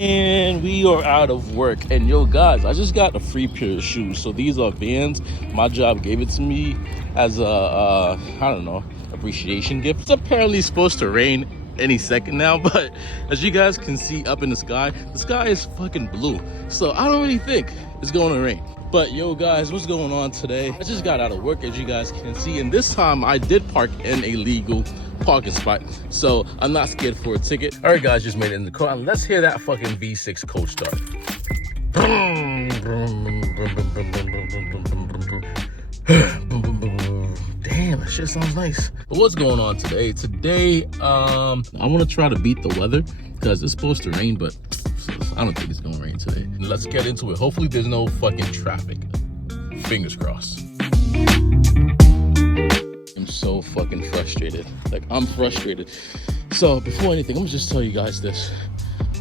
And we are out of work. And yo guys, I just got a free pair of shoes. So these are Vans. My job gave it to me as a I don't know, appreciation gift. It's apparently supposed to rain any second now, but as you guys can see up in the sky is fucking blue. So I don't really think it's going to rain. But yo guys, what's going on today? I just got out of work, as you guys can see, and this time I did park in a legal parking spot, so I'm not scared for a ticket. All right guys, just made it in the car, and let's hear that fucking V6 coach start. Damn, that shit sounds nice. But what's going on today? Today, I want to try to beat the weather because it's supposed to rain, but I don't think it's gonna rain today. Let's get into it. Hopefully there's no fucking traffic. Fingers crossed. I'm so fucking frustrated. Like, I'm frustrated. So before anything, I'm gonna just tell you guys this.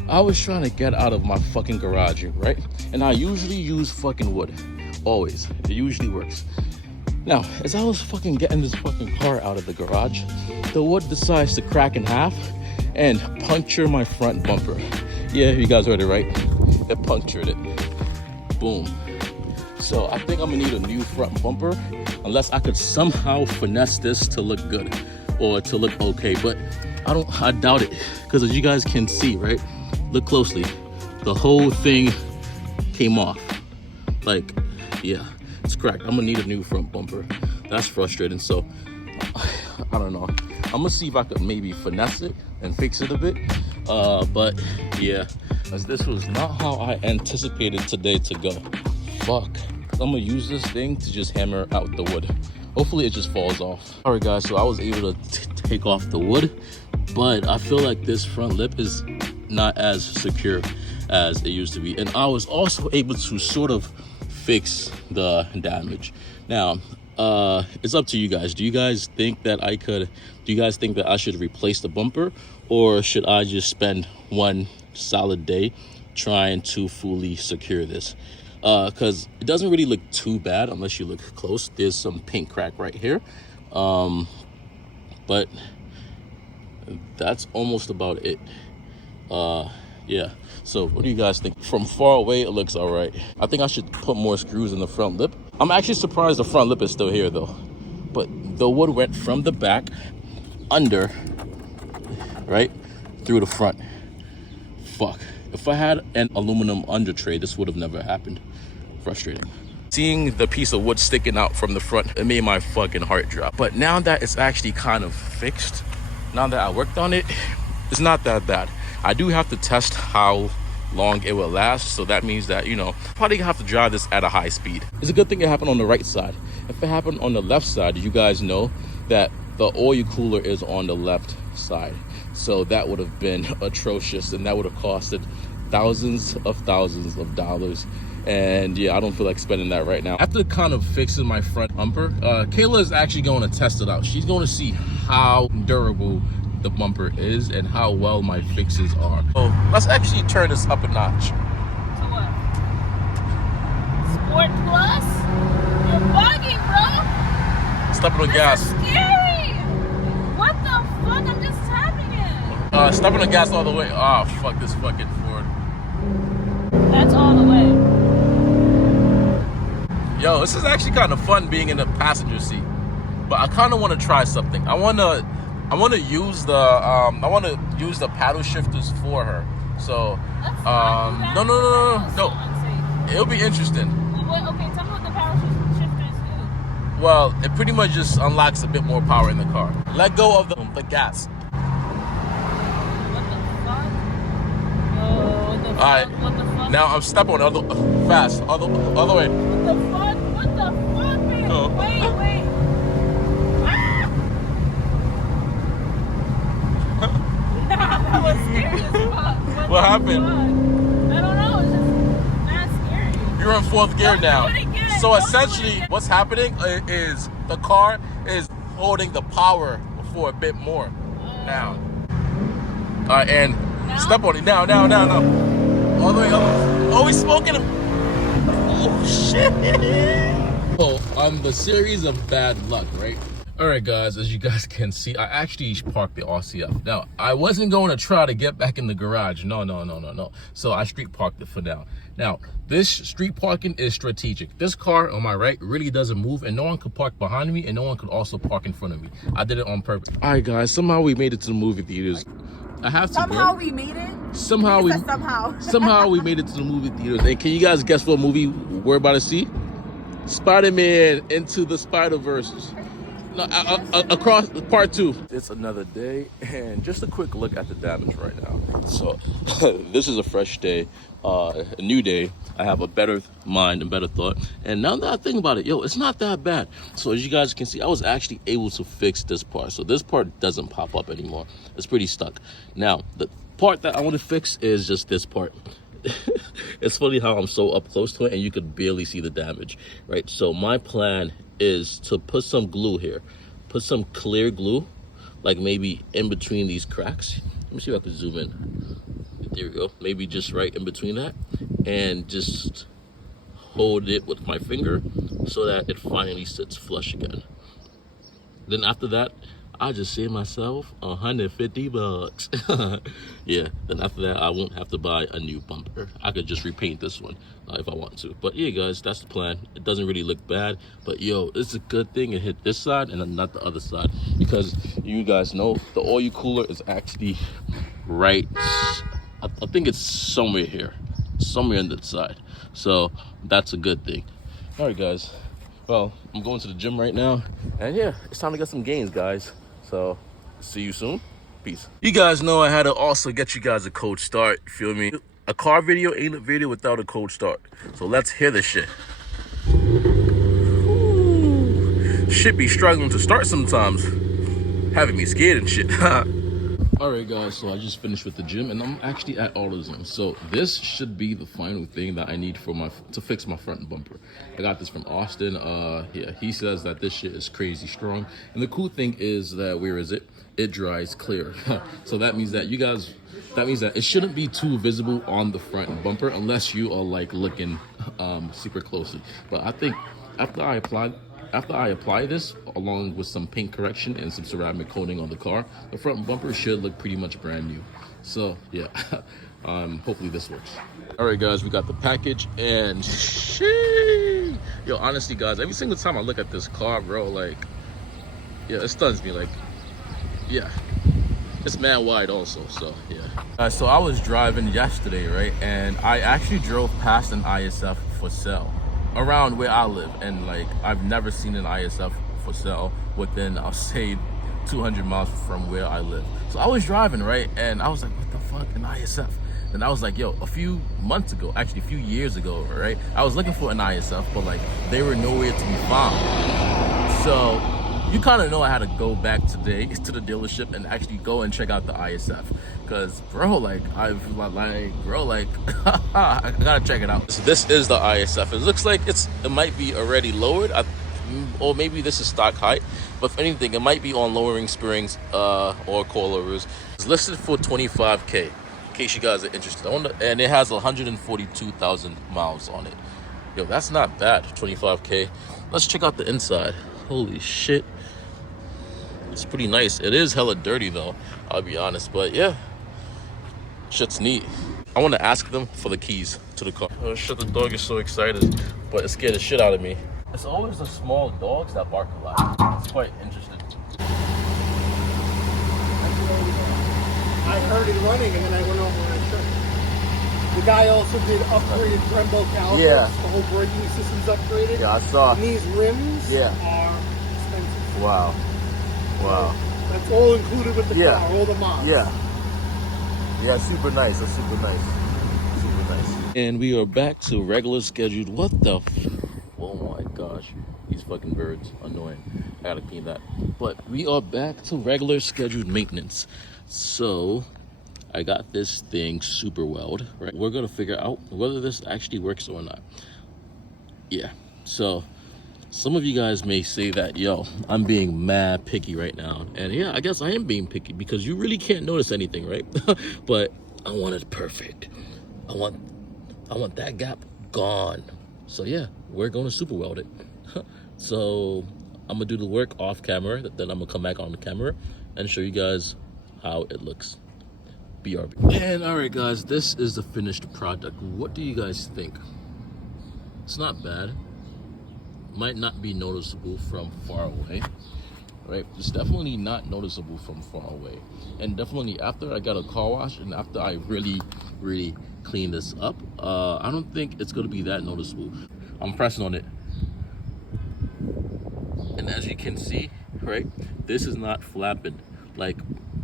I was trying to get out of my fucking garage, right? And I usually use fucking wood. Always. It usually works. Now, as I was fucking getting this fucking car out of the garage, the wood decides to crack in half and puncture my front bumper. Yeah, you guys heard it right. It punctured it. Boom. So I think I'm gonna need a new front bumper, unless I could somehow finesse this to look good or to look okay. But I doubt it, because as you guys can see, right? Look closely. The whole thing came off. Like, yeah, it's cracked. I'm gonna need a new front bumper. That's frustrating. So I don't know. I'm gonna see if I could maybe finesse it and fix it a bit. But yeah, as this was not how I anticipated today to go. Fuck. I'm gonna use this thing to just hammer out the wood. Hopefully it just falls off. All right guys, so I was able to take off the wood, but I feel like this front lip is not as secure as it used to be. And I was also able to sort of fix the damage. Now, it's up to you guys. Do you guys think that I should replace the bumper, or should I just spend one solid day trying to fully secure this? Because it doesn't really look too bad unless you look close. There's some paint crack right here, but that's almost about it. Yeah, so what do you guys think? From far away, it looks all right. I think I should put more screws in the front lip. I'm actually surprised the front lip is still here though, but the wood went from the back under, right, through the front. Fuck. If I had an aluminum under tray, this would have never happened. Frustrating. Seeing the piece of wood sticking out from the front, it made my fucking heart drop. But now that it's actually kind of fixed, now that I worked on it, it's not that bad. I do have to test how long it will last, so that means that, you know, probably have to drive this at a high speed. It's a good thing it happened on the right side. If it happened on the left side, you guys know that the oil cooler is on the left side, so that would have been atrocious, and that would have costed thousands of dollars. And yeah, I don't feel like spending that right now. After kind of fixing my front bumper, Kayla is actually going to test it out. She's going to see how durable the bumper is and how well my fixes are. So let's actually turn this up a notch. To what? Sport Plus? You're bugging, bro. Step on the gas. This is scary. What the fuck? I'm just tapping it. Step on the gas all the way. Oh, fuck this fucking Ford. That's all the way. Yo, this is actually kind of fun being in the passenger seat, but I kind of want to try something. I want to use the paddle shifters for her. So, no. It'll be interesting. Okay, tell me what the power shifters do. Well, it pretty much just unlocks a bit more power in the car. Let go of the gas. What the fuck? Oh, what the fuck? All right. What the fuck? Now I'm stepping on the fast, all the way. What the fuck? What the fuck, man? Oh. Wait. That was scary as fuck. What happened? I don't know. It's just not scary. You're in fourth gear now. Do it again. So essentially, what's happening is the car is holding the power for a bit more now. All right, and Now? step on it now. All the way up. Oh, he's smoking. Oh shit. So the series of bad luck, right? All right, guys, as you guys can see, I actually parked the RCF. Now, I wasn't going to try to get back in the garage. No. So I street parked it for now. Now, this street parking is strategic. This car on my right really doesn't move, and no one could park behind me, and no one could also park in front of me. I did it on purpose. All right, guys, somehow we made it to the movie theaters. I have to Somehow we made it? Somehow we somehow we made it to the movie theaters. And can you guys guess what movie we're about to see? Spider-Man Into the Spider-Verse. No, across part 2. It's another day, and just a quick look at the damage right now. So this is a fresh day, a new day. I have a better mind and better thought, and now that I think about it, yo, it's not that bad. So as you guys can see, I was actually able to fix this part, so this part doesn't pop up anymore. It's pretty stuck. Now the part that I want to fix is just this part. It's funny how I'm so up close to it and you could barely see the damage, right? So my plan is to put some glue here, put some clear glue, like maybe in between these cracks. Let me see if I can zoom in. There we go. Maybe just right in between that, and just hold it with my finger so that it finally sits flush again. Then after that, I just save myself $150. Yeah, then after that, I won't have to buy a new bumper. I could just repaint this one if I want to. But yeah, guys, that's the plan. It doesn't really look bad, but yo, it's a good thing it hit this side and then not the other side, because you guys know the oil cooler is actually right. I think it's somewhere here, somewhere on that side. So that's a good thing. All right, guys. Well, I'm going to the gym right now, and yeah, it's time to get some gains, guys. So, see you soon. Peace. You guys know I had to also get you guys a cold start. You feel me? A car video ain't a video without a cold start. So let's hear this shit. Ooh, shit be struggling to start sometimes, having me scared and shit. All right, guys, so I just finished with the gym, and I'm actually at AutoZone. So this should be the final thing that I need for to fix my front bumper. I got this from Austin. Yeah, he says that this shit is crazy strong. And the cool thing is that, where is it? It dries clear. So that means that it shouldn't be too visible on the front bumper unless you are like looking super closely. But I think after I apply this, along with some paint correction and some ceramic coating on the car, the front bumper should look pretty much brand new. So yeah, hopefully this works. All right, guys, we got the package, and sheesh. Yo, honestly, guys, every single time I look at this car, bro, like, yeah, it stuns me. Like, yeah, it's mad wide also. So yeah. So I was driving yesterday, right, and I actually drove past an ISF for sale around where I live, and like I've never seen an ISF for sale within, I'll say, 200 miles from where I live. So I was driving, right, and I was like, what the fuck, an ISF? And I was like, yo, a few months ago, actually a few years ago, right, I was looking for an ISF, but like they were nowhere to be found. So you kind of know I had to go back today to the dealership and actually go and check out the ISF. Cause bro, like I gotta check it out. So this is the ISF. It looks like it might be already lowered, or maybe this is stock height. But if anything, it might be on lowering springs or coilovers. It's listed for $25K. In case you guys are interested, and it has 142,000 miles on it. Yo, that's not bad. 25K. Let's check out the inside. Holy shit, it's pretty nice. It is hella dirty though, I'll be honest, but yeah, shit's neat. I want to ask them for the keys to the car. Oh shit, the dog is so excited, but it scared the shit out of me. It's always the small dogs that bark a lot. It's quite interesting. I heard it running, and then I went over and I checked. The guy also did upgraded Brembo calipers. Yeah. The whole braking system's upgraded. Yeah, I saw. And these rims are expensive. Wow. That's all included with the car, all the mods. Yeah, super nice. That's super nice. Super nice. And we are back to regular scheduled. What the oh my gosh. These fucking birds, annoying. I gotta clean that. But we are back to regular scheduled maintenance. So I got this thing super weld, right? We're gonna figure out whether this actually works or not. Yeah, so some of you guys may say that, yo, I'm being mad picky right now. And yeah, I guess I am being picky because you really can't notice anything, right? But I want it perfect. I want that gap gone. So yeah, we're gonna super weld it. So I'm gonna do the work off camera, then I'm gonna come back on the camera and show you guys how it looks. BRB. And all right, guys, this is the finished product. What do you guys think? It's not bad. Might not be noticeable from far away, right? It's definitely not noticeable from far away. And definitely after I got a car wash and after I really clean this up, I don't think it's gonna be that noticeable. I'm pressing on it. And as you can see, right, this is not flapping. Like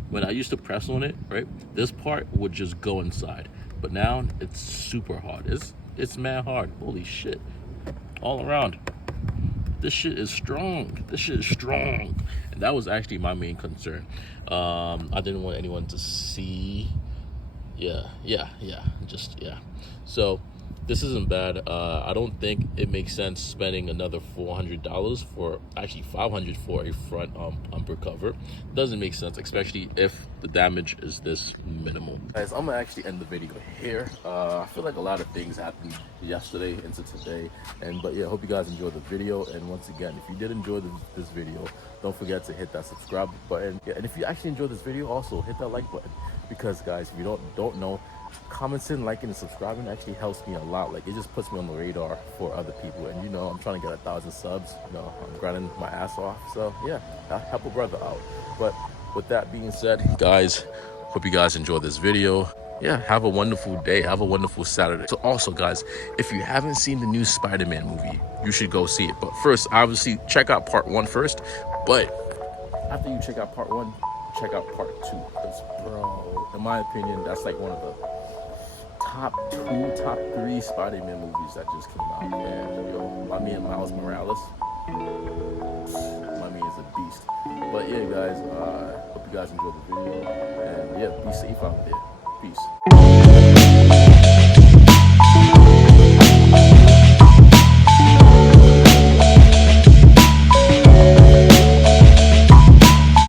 when I used to press on it, right, this part would just go inside. But now it's super hard. It's mad hard. Holy shit. All around. This shit is strong. This shit is strong. And that was actually my main concern. I didn't want anyone to see. Yeah. So this isn't bad. I don't think it makes sense spending another $400 for, actually $500 for a front bumper cover. Doesn't make sense, especially if the damage is this minimal. Guys, I'm gonna actually end the video here. I feel like a lot of things happened yesterday into today, but yeah, I hope you guys enjoyed the video. And once again, if you did enjoy this video, don't forget to hit that subscribe button. Yeah, and if you actually enjoyed this video, also hit that like button, because guys, if you don't know, commenting, liking, and subscribing actually helps me a lot. Like, it just puts me on the radar for other people. And you know, I'm trying to get 1,000 subs. You know, I'm grinding my ass off. So yeah, I'll help a brother out. But with that being said, guys, hope you guys enjoyed this video. Yeah, have a wonderful day. Have a wonderful Saturday. So also, guys, if you haven't seen the new Spider-Man movie, you should go see it. But first, obviously, check out part 1 first. But after you check out part 1, check out part 2. Because, bro, in my opinion, that's like one of the top 3 Spider-Man movies that just came out. And yo, my man Miles Morales, my man is a beast. But yeah, guys, hope you guys enjoyed the video. And yeah, be safe out there. Peace.